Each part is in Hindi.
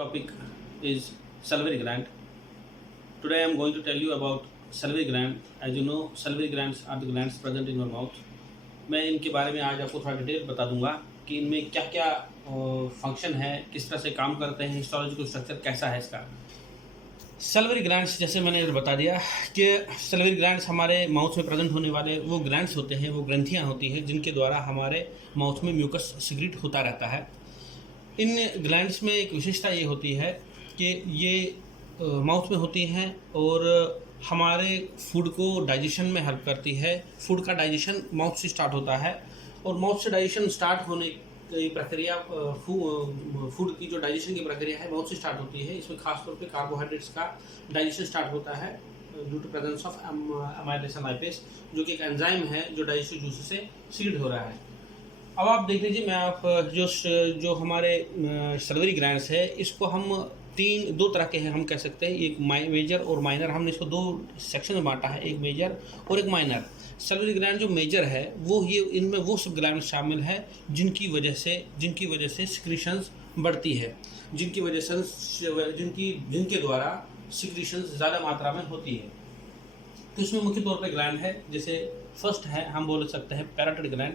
topic is salivary gland. Today I am going to tell you about salivary gland. As you know, salivary glands are the glands present in your mouth. मैं इनके बारे में आज आपको थोड़ा डिटेल बता दूंगा कि इनमें क्या क्या फंक्शन है, किस तरह से काम करते हैं, हिस्टोलॉजिकल स्ट्रक्चर कैसा है इसका। सल्वरी ग्लैंड्स, जैसे मैंने बता दिया कि सल्वरी ग्लैंड्स हमारे माउथ में प्रेजेंट होने वाले वो ग्लैंड्स होते हैं, वो ग्रंथियां होती हैं जिनके द्वारा हमारे माउथ में म्यूकस सिक्रीट होता रहता है। इन ग्लैंड्स में एक विशेषता ये होती है कि ये माउथ में होती हैं और हमारे फूड को डाइजेशन में हेल्प करती है। फूड का डाइजेशन माउथ से स्टार्ट होता है और माउथ से डाइजेशन स्टार्ट होने की प्रक्रिया, फूड की जो डाइजेशन की प्रक्रिया है माउथ से स्टार्ट होती है। इसमें खासतौर पे कार्बोहाइड्रेट्स का डाइजेशन स्टार्ट होता है due to presence of amylase lipase, जो कि एक एंजाइम है जो डाइजेस्टिव जूसेस से सीड हो रहा है। अब आप देख लीजिए, मैं आप जो हमारे सल्वरी ग्लैंड्स है इसको हम दो तरह के हैं, हम कह सकते हैं। एक मेजर और माइनर, हमने इसको दो सेक्शन में बांटा है, एक मेजर और एक माइनर। सल्वरी ग्लैंड जो मेजर है वो ये, इनमें वो सब ग्लैंड शामिल है जिनकी वजह से सिक्रीशंस बढ़ती है, जिनके द्वारा सिक्रीशंस ज़्यादा मात्रा में होती है। तो इसमें मुख्य तौर पे ग्लैंड है, जैसे फर्स्ट है, हम बोल सकते हैं पैराटाइड ग्लैंड।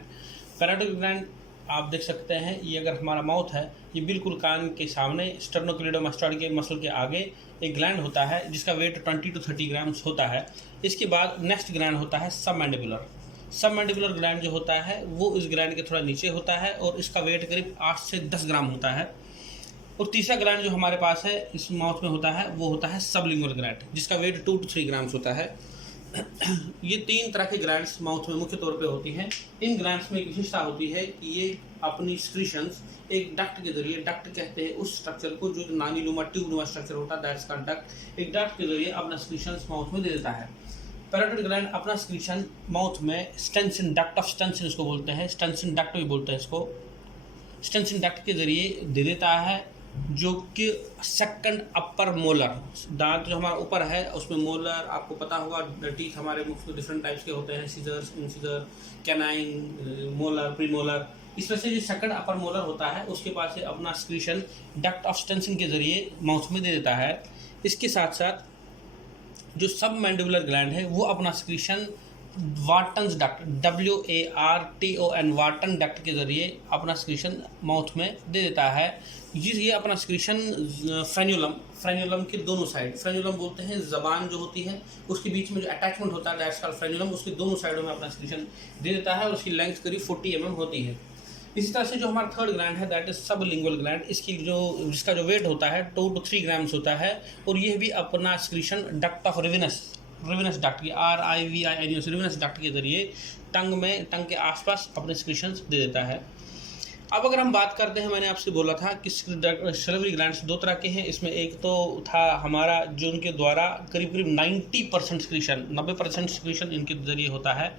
पैराटाइड ग्लैंड आप देख सकते हैं, ये अगर हमारा माउथ है, ये बिल्कुल कान के सामने स्टर्नोक्लेडोमास्टॉइड के मसल के आगे एक ग्लैंड होता है जिसका वेट 20 to 30 ग्राम्स होता है। इसके बाद नेक्स्ट ग्लैंड होता है सबमैंडिबुलर ग्लैंड जो होता है वो इस ग्लैंड के थोड़ा नीचे होता है और इसका वेट करीब 8 से 10 ग्राम होता है। और तीसरा ग्लैंड जो हमारे पास है इस माउथ में होता है वो होता है सबलिंगुअल ग्लैंड, जिसका वेट 2 to 3 ग्राम्स होता है। ये तीन तरह के ग्लैंड्स माउथ में मुख्य तौर पे होती हैं। इन ग्लैंड्स में एक विशेषता होती है कि ये अपनी सिक्रीशंस एक डक्ट के जरिए, डक्ट कहते हैं उस स्ट्रक्चर को जो नानीनुमा ट्यूबनुमा स्ट्रक्चर होता है, दैट्स कॉल्ड डक्ट, एक डक्ट के जरिए अपना सिक्रीशंस माउथ में दे देता है। पैराटाइड ग्लैंड अपना सिक्रीशन माउथ में स्टेंसिन डक्ट ऑफ स्टेंसिन इसको बोलते हैं, स्टेंसिन डक्ट भी बोलते हैं इसको, स्टेंसिन डक्ट के जरिए दे देता है, जो कि सेकंड अपर मोलर, दांत जो हमारा ऊपर है उसमें मोलर, आपको पता होगा टीथ हमारे मुख्य डिफरेंट टाइप्स के होते हैं, incisors, incisor, canine, molar, premolar. इसमें से जो सेकंड अपर मोलर होता है उसके पास से अपना सिक्रीशन डक्ट ऑफ स्टेंसिन के जरिए माउथ में दे देता है। इसके साथ साथ जो सब मैंडिबुलर ग्लैंड है वो अपना secretion Wharton's duct, WARTON, Wharton duct के जरिए अपना सिक्रीशन माउथ में दे देता है। ये अपना सिक्रीशन फ्रेन्यूलम के दोनों साइड, फ्रेन्यूलम बोलते हैं ज़बान जो होती है उसके बीच में जो अटैचमेंट होता है, दैट्स कॉल्ड फ्रेन्यूलम, उसके दोनों साइडों में अपना सिक्रीशन दे देता है और उसकी लेंथ करीब 40 mm होती है। इसी तरह से जो हमारा थर्ड ग्लैंड है दैट इज सबलिंगुअल ग्लैंड, जिसका जो वेट होता है 2 to 3 ग्राम्स होता है और यह भी अपना secretion duct of Rivinus duct की RIVINUS रिविनस डक्ट के जरिए टंग के आसपास अपने सिक्रीशंस दे देता है। अब अगर हम बात करते हैं, मैंने आपसे बोला था कि सल्वरी ग्लैंड्स दो तरह के हैं। इसमें एक तो था हमारा जो उनके द्वारा करीब 90% सिक्रीशन, 90% सिक्रीशन इनके जरिए होता है।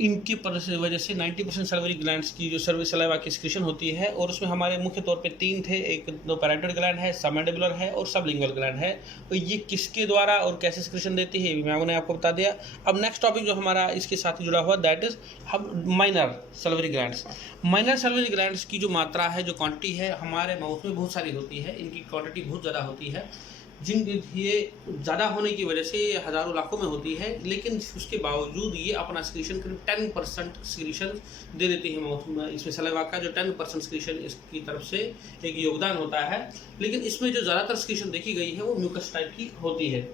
इनकी वजह से 90% सल्वरी ग्लैंड्स की जो सलाइवा की सिक्रीशन होती है, और उसमें हमारे मुख्य तौर पे तीन थे, एक तो पैराटाइड ग्लैंड है, सबमैंडिबुलर है और सबलिंगुअल ग्लैंड है। और ये किसके द्वारा और कैसे सिक्रीशन देती है मैंने आपको बता दिया। अब नेक्स्ट टॉपिक जो हमारा इसके साथ जुड़ा हुआ दैट इज हम माइनर सल्वरी ग्लैंड्स। माइनर सल्वरी ग्लैंड्स की जो मात्रा है, जो क्वांटिटी है, हमारे माउथ में बहुत सारी होती है, इनकी क्वांटिटी बहुत ज़्यादा होती है, ये ज़्यादा होने की वजह से ये हज़ारों लाखों में होती है, लेकिन उसके बावजूद ये अपना सिक्रीशन करीब 10% सिक्रीशन दे देती है माउथ में। इसमें सलाइवा का जो 10% सिक्रीशन इसकी तरफ से एक योगदान होता है, लेकिन इसमें जो ज़्यादातर सिक्रीशन देखी गई है वो म्यूकस टाइप की होती है।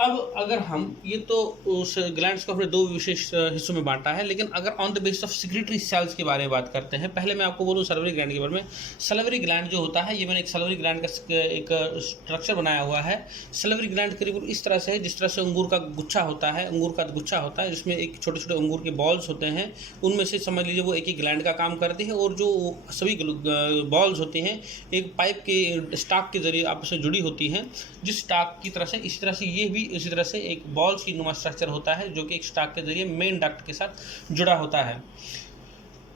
अब अगर हम ये तो उस ग्लैंड्स को हमने दो विशेष हिस्सों में बांटा है, लेकिन अगर on the basis of secretory cells के बारे में बात करते हैं, पहले मैं आपको बोलूँ सल्वरी ग्लैंड के बारे में। सल्वरी ग्लैंड जो होता है, ये मैंने एक सल्वरी ग्लैंड का एक स्ट्रक्चर बनाया हुआ है। सल्वरी ग्लैंड करीब इस तरह से है जिस तरह से अंगूर का गुच्छा होता है, जिसमें एक छोटे छोटे अंगूर के बॉल्स होते हैं, उनमें से समझ लीजिए वो एक ही ग्लैंड का काम करते हैं, और जो सभी बॉल्स होते हैं एक पाइप के स्टाक के जरिए आपस में जुड़ी होती हैं, जिस स्टाक की तरह से इसी तरह से ये भी इसी तरह से एक बॉल्स की नुमा स्ट्रक्चर होता है, जो कि एक स्टाक के जरिए मेन डक्ट के साथ जुड़ा होता है।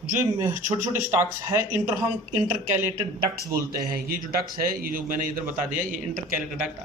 जो छोटे छोटे स्टाक्स है हम इंटरकैलेटेड डक्ट्स बोलते हैं। ये जो डक्ट्स है, ये जो मैंने इधर बता दिया, ये इंटरकैलेटेड डक्ट,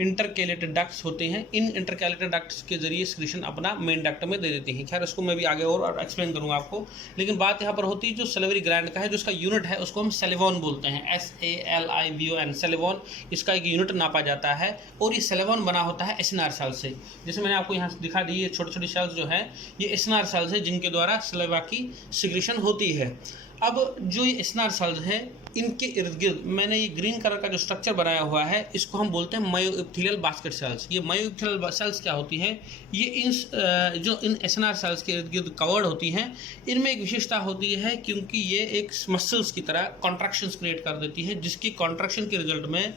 इंटरकैलेटेड डक्ट्स होते हैं। इन इंटरकैलेटेड डक्ट्स के जरिए सिक्रीशन अपना मेन डक्ट में दे देती हैं। खैर इसको मैं भी आगे और एक्सप्लेन करूँगा आपको, लेकिन बात यहाँ पर होती है जो सैलिवरी ग्लैंड का है, जो इसका यूनिट है उसको हम सैलिवॉन बोलते हैं, SALIVON, सैलिवॉन इसका एक यूनिट नापा जाता है। और ये सैलिवॉन बना होता है एसएनआर सेल से। जैसे मैंने आपको यहाँ दिखा दी, ये छोटी छोटी सेल्स जो है ये एसएनआर सेल्स है जिनके द्वारा सैलिवा की सिक्रीशन होती है। अब जो ये एसएनआर सेल्स है इनके इर्द गिर्द मैंने ये ग्रीन कलर का जो स्ट्रक्चर बनाया हुआ है इसको हम बोलते हैं मायोइप्थिलियल बास्केट सेल्स। ये मायोइप्थिलियल सेल्स क्या होती हैं, ये इन एसएनआर सेल्स के इर्द गिर्द कवर्ड होती हैं। इनमें एक विशेषता होती है क्योंकि ये एक मसल्स की तरह कॉन्ट्रैक्शंस क्रिएट कर देती है, जिसकी कॉन्ट्रैक्शन के रिजल्ट में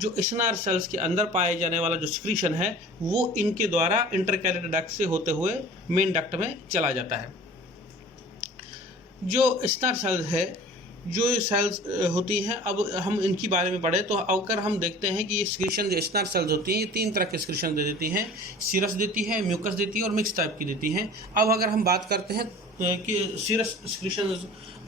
जो एसएनआर सेल्स के अंदर पाए जाने वाला जो सिक्रीशन है वो इनके द्वारा इंटरकैलेटेड डक्ट से होते हुए मेन डक्ट में चला जाता है। जो एसएनआर सेल्स है, जो सेल्स होती हैं, अब हम इनकी बारे में पढ़े तो अगर हम देखते हैं कि ये सिक्रीशन जो एसएनआर सेल्स होती हैं ये 3 तरह के सिक्रीशन दे देती हैं, सीरस देती है, म्यूकस देती है और मिक्स टाइप की देती हैं। अब अगर हम बात करते हैं कि सीरस सिक्रीशन,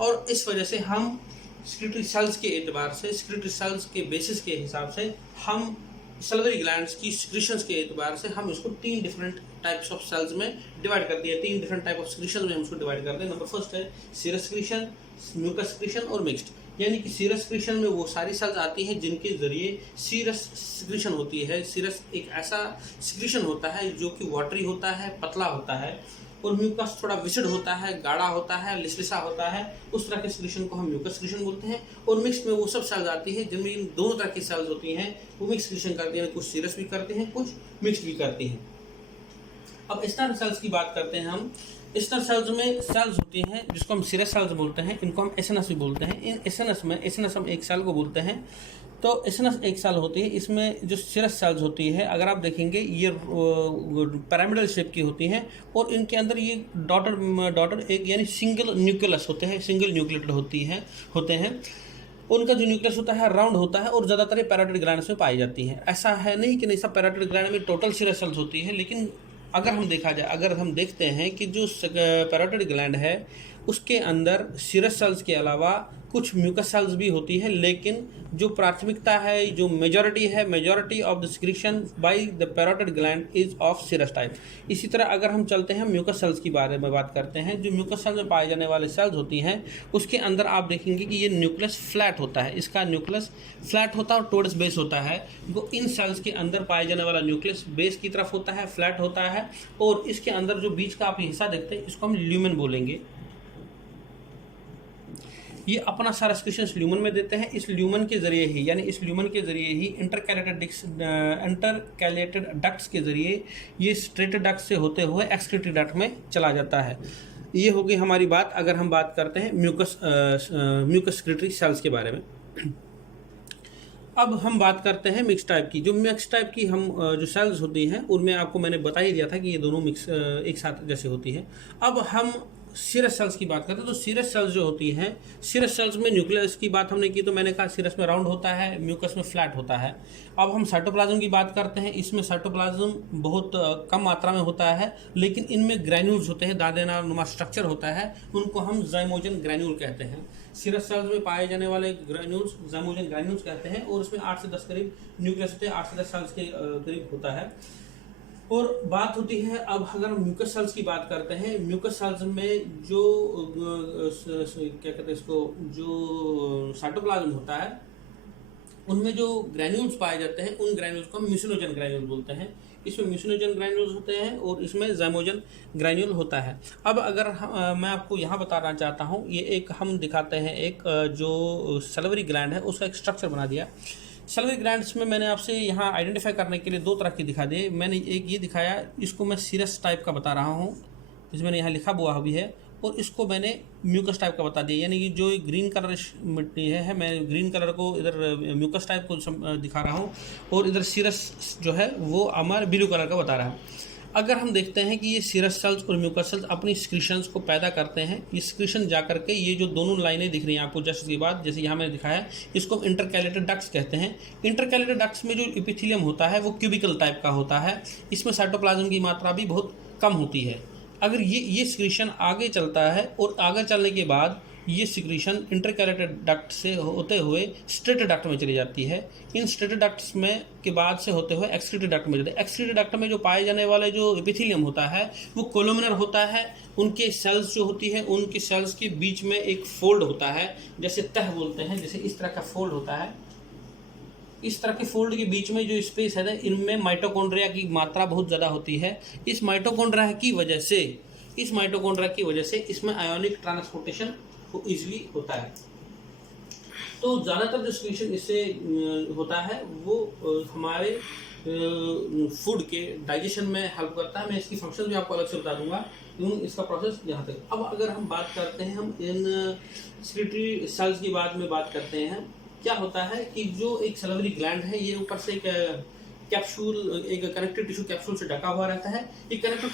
और इस वजह से हम सिक्रीटरी सेल्स के एतबार से, सिक्रीटरी सेल्स के बेसिस के हिसाब से हम सैलिवरी ग्लैंड्स की सिक्रीशंस के एतबार से हम इसको 3 डिफरेंट टाइप्स ऑफ सेल्स में डिवाइड कर दिया। 3 डिफरेंट टाइप ऑफ सिक्रीशन में हम इसको डिवाइड करते हैं। नंबर फर्स्ट है सीरस सिक्रीशन, म्यूकस सिक्रीशन और मिक्स्ड। यानी कि सीरस सिक्रीशन में वो सारी सेल्स आती हैं जिनके जरिए सीरस सिक्रीशन होती है। सीरस एक ऐसा सिक्रीशन होता है जो कि वाटरी होता है, पतला होता है, और म्यूकस थोड़ा विसिड होता है, गाढ़ा होता है, लिसलिसा होता है। उस तरह के सिक्रीशन को हम म्यूकस सिक्रीशन बोलते हैं। और मिक्स में वो सब सेल्स आती है जिनमें इन दोनों तरह की सेल्स होती हैं, वो मिक्स सिक्रीशन करती हैं। कुछ सीरस भी करते हैं, कुछ मिक्स भी करती हैं। अब एसएनआर सेल्स की बात करते हैं हम। एसएनआर सेल्स में सेल्स होती हैं जिसको हम सीरस सेल्स बोलते हैं, इनको हम एसएनएस भी बोलते हैं। इन एसएनएस में, एसएनएस हम एक सेल को बोलते हैं, तो एसएनएस एक सेल होती है। इसमें जो सीरस सेल्स होती है अगर आप देखेंगे ये पिरामिडल शेप की होती हैं और इनके अंदर ये डॉटर एक यानी सिंगल न्यूक्लियस होते हैं, सिंगल न्यूक्लिएटेड होते हैं। उनका जो न्यूक्लियस होता है राउंड होता है और ज़्यादातर पैराटिड ग्लैंड्स में पाई जाती हैं। ऐसा है नहीं कि नहीं सब पैराटिड ग्लैंड में टोटल सीरस सेल्स होती है, लेकिन अगर हम देखते हैं कि जो पैराटिड ग्लैंड है उसके अंदर सीरस सेल्स के अलावा कुछ म्यूकस सेल्स भी होती है, लेकिन जो प्राथमिकता है, जो majority of the secretion by the parotid gland is of serous type. इसी तरह अगर हम चलते हैं म्यूकस सेल्स की बारे में बात करते हैं, जो म्यूकस सेल्स में पाए जाने वाले सेल्स होती हैं उसके अंदर आप देखेंगे कि ये न्यूक्लियस फ्लैट होता है। इसका न्यूक्लियस फ्लैट होता है और टुवर्ड्स बेस होता है। वो इन सेल्स के अंदर पाए जाने वाला न्यूक्लियस बेस की तरफ होता है, फ्लैट होता है, और इसके अंदर जो बीच का आप हिस्सा देखते हैं इसको हम ल्यूमेन बोलेंगे। ये अपना सारा सिक्रीशन ल्यूमन में देते हैं। इस ल्यूमन के जरिए ही इंटरकैलेटेड डक्ट्स के जरिए ये स्ट्रेट डक्ट से होते हुए एक्सक्रीटरी डक्ट में चला जाता है। ये हो गई हमारी बात अगर हम बात करते हैं म्यूकस सिक्रीटरी सेल्स के बारे में। अब हम बात करते हैं मिक्स टाइप की। जो मिक्स टाइप की हम जो सेल्स होती हैं उनमें आपको मैंने बता ही दिया था कि ये दोनों मिक्स एक साथ जैसे होती है। अब हम सीरस सेल्स की बात करते हैं तो सीरस सेल्स जो होती हैं, सीरस सेल्स में न्यूक्लियस की बात हमने की तो मैंने कहा सीरस में राउंड होता है, म्यूकस में फ्लैट होता है। अब हम साइटोप्लाज्म की बात करते हैं। इसमें साइटोप्लाज्म बहुत कम मात्रा में होता है, लेकिन इनमें ग्रैन्यूल्स होते हैं, दानेदार स्ट्रक्चर होता है, उनको हम ज़ाइमोजन ग्रैन्यूल कहते हैं। सीरस सेल्स में पाए जाने वाले ग्रैन्यूल्स ज़ाइमोजन ग्रैन्यूल्स कहते हैं, और उसमें 8 से 10 करीब न्यूक्लियस होते हैं, 8 से 10 सेल्स के करीब होता है। और बात होती है, अब अगर हम म्यूकस सेल्स की बात करते हैं, म्यूकस सेल्स में जो क्या कहते हैं इसको, जो साइटोप्लाज्म होता है उनमें जो ग्रैन्यूल्स पाए जाते हैं उन ग्रैन्यूल्स को हम म्यूसिनोजन ग्रैन्यूल बोलते हैं। इसमें म्यूसिनोजन ग्रैन्यूल्स होते हैं और इसमें ज़ाइमोजन ग्रैन्यूल होता है। अब अगर मैं आपको यहाँ बताना चाहता हूँ, ये एक हम दिखाते हैं एक जो सैलिवरी ग्लैंड है उसका एक स्ट्रक्चर बना दिया। सैलिवरी ग्लैंड्स में मैंने आपसे यहाँ आइडेंटिफाई करने के लिए 2 तरह की दिखा दिए। मैंने एक ये दिखाया, इसको मैं सीरस टाइप का बता रहा हूँ, जिसमें मैंने यहाँ लिखा हुआ भी है, और इसको मैंने म्यूकस टाइप का बता दिया। यानी कि जो ग्रीन कलर मिट्टी है मैं ग्रीन कलर को इधर म्यूकस टाइप को दिखा रहा हूँ, और इधर सीरस जो है वो हमारे ब्लू कलर का बता रहा है। अगर हम देखते हैं कि ये सीरस सेल्स और म्यूकस सेल्स अपनी सिक्रीशंस को पैदा करते हैं, ये सिक्रीशन जा करके ये जो दोनों लाइनें दिख रही हैं आपको जस्ट इसके बाद, जैसे यहाँ मैंने दिखाया है, इसको इंटरकैलेटेड डक्ट्स कहते हैं। इंटरकैलेटेड डक्ट्स में जो एपिथेलियम होता है वो क्यूबिकल टाइप का होता है। इसमें साइटोप्लाज्म की मात्रा भी बहुत कम होती है। अगर ये सिक्रीशन आगे चलता है और आगे चलने के बाद ये सिक्रीशन इंटरकैलेटेड डक्ट से होते हुए स्ट्रेट डक्ट में चली जाती है। इन स्ट्रेट डक्ट्स में के बाद से होते हुए एक्सक्रीटरी डक्ट में जाते हैं। एक्सक्रीटरी डक्ट में जो पाए जाने वाले जो एपिथेलियम होता है वो कोलुमिनर होता है। उनके सेल्स जो होती है, उनके सेल्स के बीच में एक फोल्ड होता है, जैसे तह बोलते हैं, जैसे इस तरह का फोल्ड होता है। इस तरह के फोल्ड के बीच में जो स्पेस है इनमें माइटोकॉन्ड्रिया की मात्रा बहुत ज़्यादा होती है। इस माइटोकॉन्ड्रिया की वजह से इसमें आयोनिक ट्रांसपोर्टेशन इजीली होता है। तो ज़्यादातर जो सिक्रीशन इससे होता है वो हमारे फूड के डाइजेशन में हेल्प करता है। मैं इसकी फंक्शन भी आपको अलग से बता दूंगा, इसका प्रोसेस यहाँ तक। अब अगर हम बात करते हैं, हम इन सिक्रीटरी सेल्स की बात करते हैं। क्या होता है कि जो एक सैलिवरी ग्लैंड है, ये ऊपर से एक कैप्सूल, एक कनेक्टिव टिश्यू कैप्सूल से ढका हुआ रहता है। ये कनेक्टिव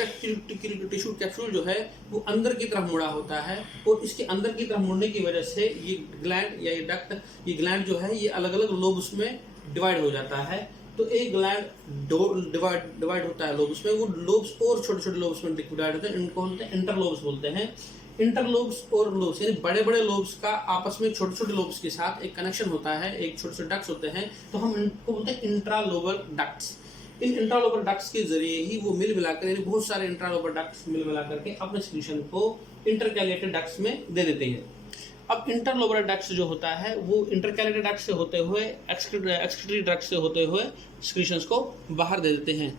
टिश्यू कैप्सूल जो है वो अंदर की तरफ मुड़ा होता है, और इसके अंदर की तरफ मुड़ने की वजह से ये ग्लैंड या ये डक्ट, ये ग्लैंड जो है ये अलग अलग लोब्स में डिवाइड हो जाता है। तो एक ग्लैंड डिवाइड होता है लोब्स में, वो लोब्स और छोटे छोटे लोब्स में डिवाइड होते हैं। इनको बोलते हैं इंटरलोब्स बोलते हैं। इंटरलोब्स और लोब्स यानी बड़े बड़े लोब्स का आपस में छोटे छोटे लोब्स के साथ एक कनेक्शन होता है, एक छोटे छोटे डक्ट्स होते हैं, तो हम इनको बोलते हैं इंट्रालोबर डक्ट्स। इन इंट्रालोबर डक्ट्स के जरिए ही वो मिल मिलाकर, यानी बहुत सारे इंट्रालोबर डक्ट्स मिल मिला करके अपने सिक्रीशन को इंटरकैलेटेड डक्ट्स में दे देते हैं। अब इंटरलोबर डक्ट्स जो होता है वो इंटरकैलेटेड डक्ट्स से होते हुए एक्सक्रीटरी डक्ट्स से होते हुए सिक्रीशंस को बाहर दे देते हैं।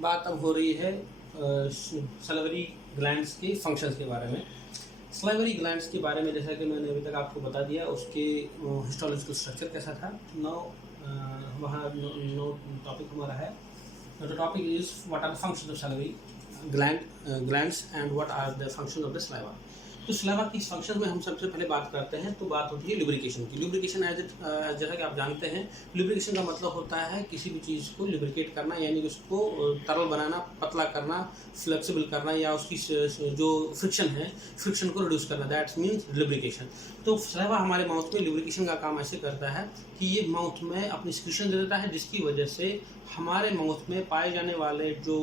बात अब हो रही है सैलिवरी ग्लैंड्स के फंक्शंस के बारे में। सैलिवरी ग्लैंड्स के बारे में जैसा कि मैंने अभी तक आपको बता दिया, उसके हिस्टोलॉजिकल स्ट्रक्चर कैसा था। वहाँ टॉपिक हमारा है, the topic is what are the functions of salivary glands and what are the functions of the saliva. तो सलाइवा की फंक्शंस में हम सबसे पहले बात करते हैं, तो बात होती है लुब्रिकेशन की। लुब्रिकेशन जैसा कि आप जानते हैं, लुब्रिकेशन का मतलब होता है किसी भी चीज़ को लुब्रिकेट करना, यानी कि उसको तरल बनाना, पतला करना, फ्लेक्सिबल करना, या उसकी जो फ्रिक्शन है, फ्रिक्शन को रिड्यूस करना, दैट्स मीन्स लुब्रिकेशन। तो सलाइवा हमारे माउथ में लुब्रिकेशन का काम ऐसे करता है कि ये माउथ में अपनी सिक्रीशन दे देता है, जिसकी वजह से हमारे माउथ में पाए जाने वाले जो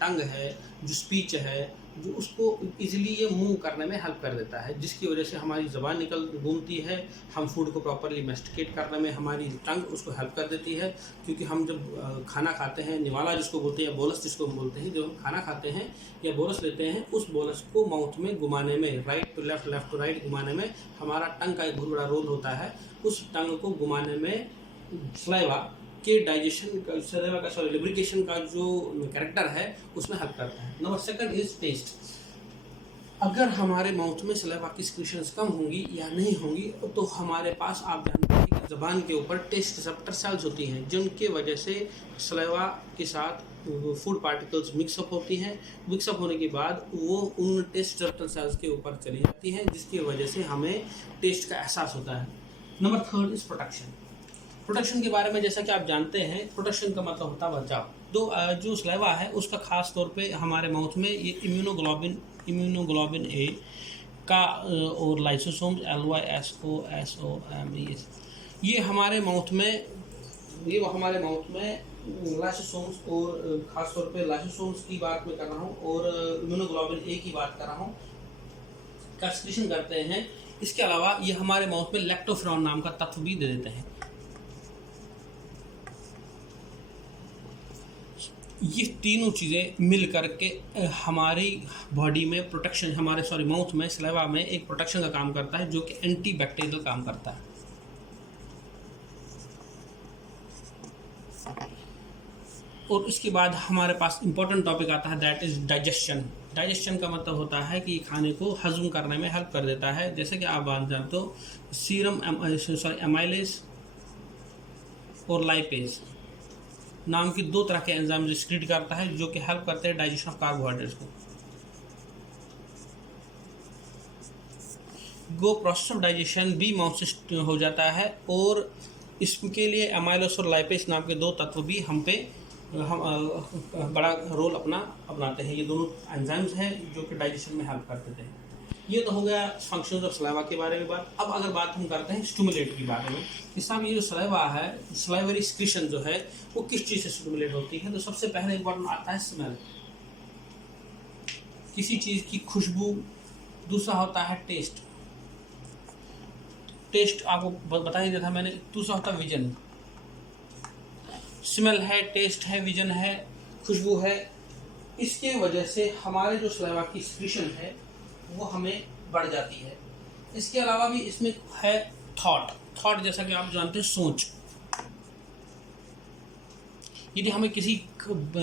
टंग है, जो स्पीच है, जो उसको इजीली ये मूव करने में हेल्प कर देता है, जिसकी वजह से हमारी ज़बान घूमती है। हम फूड को प्रॉपरली मैस्टिकेट करने में हमारी टंग उसको हेल्प कर देती है, क्योंकि हम जब खाना खाते हैं, निवाला जिसको बोलते हैं या बोलस जिसको बोलते हैं, जब हम खाना खाते हैं या बोलस लेते हैं, उस बोलस को माउथ में घुमाने में, right to left, left to right घुमाने में हमारा टंग का एक बहुत बड़ा रोल होता है। उस टंग को घुमाने में सलाइवा के डाइजेशन का, सलाइवा का लुब्रिकेशन का जो कैरेक्टर है उसमें हेल्प करता है। Number second is taste. अगर हमारे माउथ में सलाइवा की सिक्रीशंस कम होंगी या नहीं होंगी, तो हमारे पास, आप जानते हैं कि ज़बान के ऊपर टेस्ट रिसेप्टर सेल्स होती हैं, जिनके वजह से सलाइवा के साथ फूड पार्टिकल्स मिक्सअप होती हैं। मिक्सअप होने के बाद वो उन टेस्ट रिसेप्टर सेल्स के ऊपर चली जाती हैं, जिसकी वजह से हमें टेस्ट का एहसास होता है। Number third is protection. Protection के बारे में जैसा कि आप जानते हैं, प्रोटेक्शन का मतलब होता है बचाव। तो जो सलाइवा है उसका खास तौर पे हमारे माउथ में ये इम्यूनोग्लोबिन ए का और लाइसोसोम्स LYSOSOME, ये हमारे माउथ में लाइसोसोम्स, और ख़ास तौर पे लाइसोसोम्स की बात मैं कर रहा हूँ और इम्यूनोग्लोबिन ए की बात कर रहा हूँ, का सिक्रीशन करते हैं। इसके अलावा ये हमारे माउथ में लैक्टोफेरॉन नाम का तत्व भी दे देते हैं। ये तीनों चीज़ें मिल करके हमारी बॉडी में प्रोटेक्शन, हमारे माउथ में, सलाइवा में एक प्रोटेक्शन का काम करता है, जो कि एंटी बैक्टीरियल काम करता है। और इसके बाद हमारे पास इंपॉर्टेंट टॉपिक आता है, दैट इज़ डाइजेशन। डाइजेशन का मतलब होता है कि खाने को हजम करने में हेल्प कर देता है। जैसे कि आप जानते हो, एमाइलेज और लाइपेज नाम की दो तरह के एंजाइम सिक्रीट करता है, जो कि हेल्प करते हैं डाइजेशन ऑफ कार्बोहाइड्रेट्स को। वो प्रोसेस ऑफ डाइजेशन भी माउथ से हो जाता है, और इसके लिए एमाइलोस और लाइपेज नाम के दो तत्व भी हम बड़ा रोल अपनाते हैं। ये दोनों एंजाइम्स हैं जो कि डाइजेशन में हेल्प करते हैं। ये तो हो गया फंक्शंस ऑफ सलाइवा के बारे में बात। अब अगर बात हम करते हैं स्टिमुलेट के बारे में, इस समय ये जो सलाइवा है, सलाइवरी सिक्रीशन जो है वो किस चीज़ से स्टिमुलेट होती है, तो सबसे पहले इम्पोर्टेंट आता है स्मेल। किसी चीज़ की खुशबू दूसरा होता है टेस्ट। टेस्ट आपको बता ही दिया था मैंने। दूसरा होता है विजन। स्मेल है, टेस्ट है, विजन है, खुशबू है। इसके वजह से हमारे जो सलाइवा की सिक्रीशन है वो हमें बढ़ जाती है। इसके अलावा भी इसमें है थॉट जैसा कि आप जानते हैं, सोच। यदि हमें किसी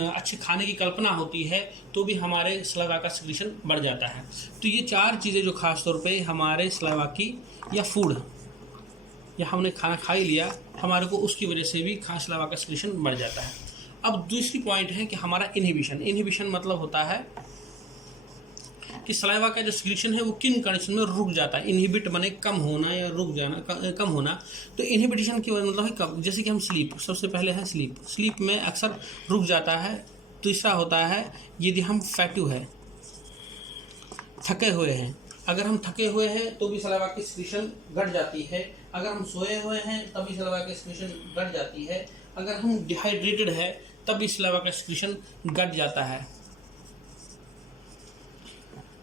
अच्छे खाने की कल्पना होती है तो भी हमारे सलाइवा का सिक्रीशन बढ़ जाता है। तो ये 4 चीज़ें जो खास तौर पे हमारे सलाइवा की, या फूड, या हमने खाना खा ही लिया, हमारे को उसकी वजह से भी खास सलाइवा का सिक्रीशन बढ़ जाता है। अब दूसरी पॉइंट है कि हमारा इनहिबिशन मतलब होता है कि सलाइवा का जो सिक्रीशन है वो किन कंडीशन में रुक जाता है। इनहिबिट माने कम होना या रुक जाना, कम होना। तो इनहिबिशन की मतलब है कब, जैसे कि हम स्लीप, सबसे पहले है स्लीप में अक्सर रुक जाता है। तीसरा होता है यदि हम फैटिव है, थके हुए हैं। अगर हम थके हुए हैं तो भी सलाइवा की सिक्रीशन घट जाती है। अगर हम सोए हुए हैं तब भी सलाइवा की सिक्रीशन घट जाती है। अगर हम डिहाइड्रेटेड है तब भी सलाइवा का सिक्रीशन घट जाता है।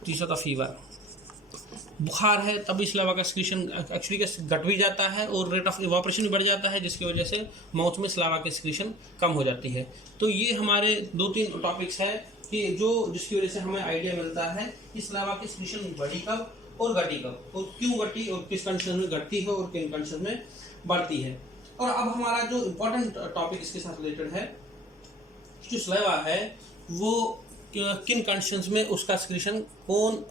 तीसरा था फीवर, बुखार है तब भी सलाइवा का सिक्रीशन एक्चुअली घट भी जाता है और रेट ऑफ इवापोरेशन भी बढ़ जाता है, जिसकी वजह से माउथ में सलाइवा की सिक्रीशन कम हो जाती है। तो ये हमारे 2-3 टॉपिक्स हैं कि जिसकी वजह से हमें आइडिया मिलता है कि सलाइवा की सिक्रीशन बढ़ी कब और घटी कब, और क्यों घटी और किस कंडीशन में घटती है और किन कंडीशन में बढ़ती है। और अब हमारा जो इम्पोर्टेंट टॉपिक इसके साथ रिलेटेड है, जो सलाइवा है वो किन कंडीशंस में उसका सिक्रीशन, कौन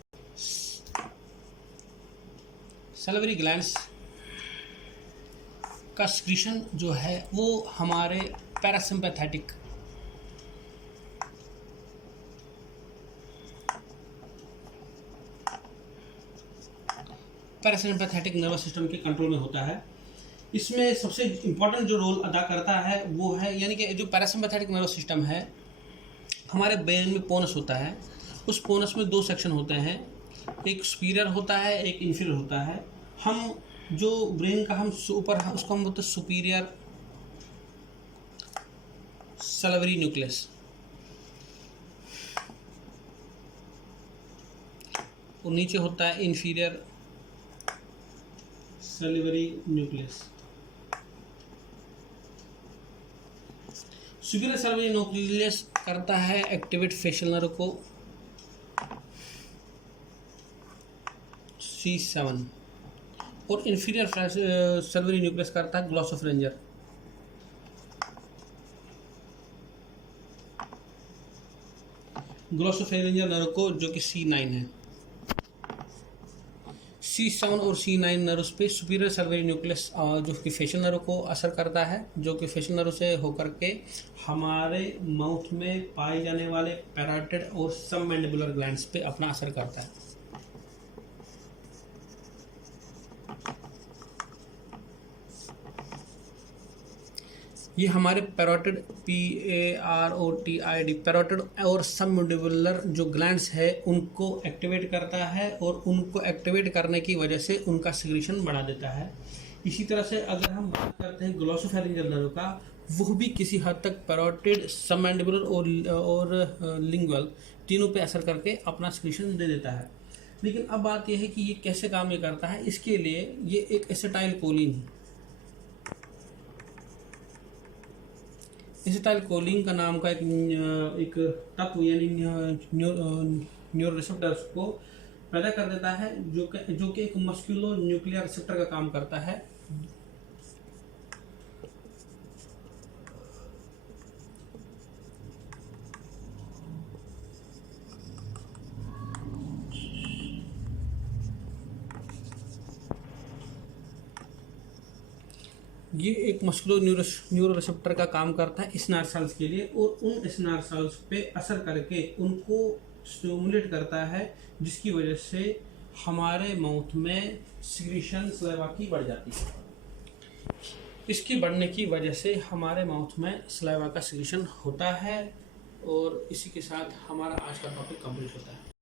सैलिवरी ग्लैंड्स का सिक्रीशन जो है वो हमारे पैरासिम्पैथेटिक नर्वस सिस्टम के कंट्रोल में होता है। इसमें सबसे इम्पोर्टेंट जो रोल अदा करता है वो है, यानी कि जो पैरासिम्पैथेटिक नर्वस सिस्टम है, हमारे ब्रेन में पोनस होता है। उस पोनस में 2 सेक्शन होते हैं, एक सुपीरियर होता है, एक इन्फीरियर होता है। हम जो ब्रेन का हम ऊपर, उसको हम बोलते हैं सुपीरियर सैलिवरी न्यूक्लियस, और नीचे होता है inferior salivary nucleus. Superior salivary nucleus करता है एक्टिवेट फेशियल नर्व को C7, और इन्फीरियर सैलिवरी न्यूक्लियस करता है ग्लॉसोफरेंजर। ग्लॉसोफरेंजर नर्व को, जो कि C9 है। C7 और C9 नर्व्स पे सुपीरियर सैलिवरी न्यूक्लियस जो कि फेशियल नर्व को असर करता है, जो कि फेशियल नर्व से होकर के हमारे माउथ में पाए जाने वाले पैराइटेड और सबमैंडिबुलर ग्लैंड्स पे अपना असर करता है। ये हमारे पैरोटिड PAROTID पैरोटिड और सबमैंडिबुलर जो ग्लैंड्स है उनको एक्टिवेट करता है, और उनको एक्टिवेट करने की वजह से उनका सिक्रीशन बढ़ा देता है। इसी तरह से अगर हम बात करते हैं ग्लॉसोफेरिंजियल नर्व का, वो भी किसी हद तक पैरोटिड, सबमैंडिबुलर और लिंगुअल तीनों पे असर करके अपना सिक्रीशन दे देता है। लेकिन अब बात यह है कि ये कैसे काम ये करता है। इसके लिए ये एक एसिटाइल कोलिन है। एसिटाइल कोलिन का नाम का एक तत्व यानी न्यूरो रिसेप्टर्स को पैदा कर देता है, जो कि एक मस्कुलो न्यूक्लियर रिसेप्टर का काम करता है। ये एक मस्कुलो न्यूरो रिसेप्टर का काम करता है स्नार सेल्स के लिए, और उन स्नार सेल्स पे असर करके उनको स्टिमुलेट करता है, जिसकी वजह से हमारे माउथ में सिक्रीशन सलाइवा की बढ़ जाती है। इसकी बढ़ने की वजह से हमारे माउथ में सलाइवा का सिक्रीशन होता है, और इसी के साथ हमारा आज का टॉपिक कंप्लीट होता है।